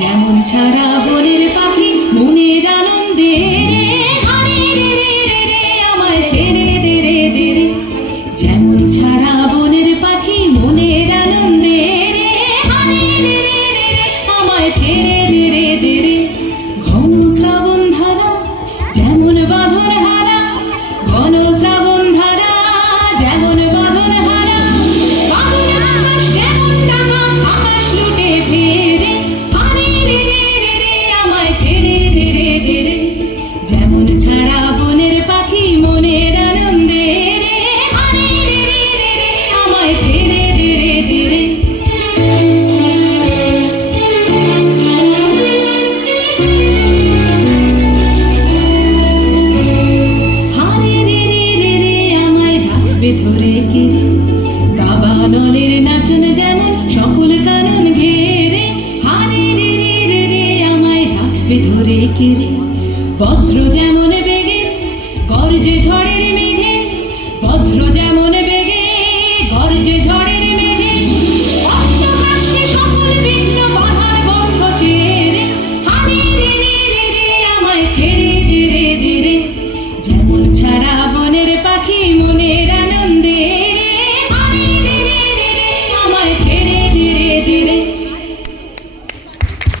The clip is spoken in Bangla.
যেমন ছাড়া বনের পাখি মনের আনন্দে হারে রে রে রে রে আমায় ছেড়ে দে রে দে রে। যেমন ছাড়া বনের পাখি মনের আনন্দে হারে রে রে রে রে আমায় ছেড়ে দে রে দে রে। ঘন শ্রাবণ ধারা যেমন বাঁধন হারা, ঘন শ্রাবণ ধারা যেমন বাঁধন হারা, বাঁধন আকাশ যেমন ডাঙা আকাশ লুটে ফেরে হারে রে রে রে রে আমায় ছেড়ে দে রে দে রে। যেমন ছাড়া বনের পাখি মনের আনন্দে হারে রে রে রে রে আমায় ছেড়ে দে রে দে রে। ধরে কিরে দাবানলের নাচন যেমন সকল কানন ঘেরে হারে রে রে রে রে আমায় রাখবে ধরে কিরে। বজ্র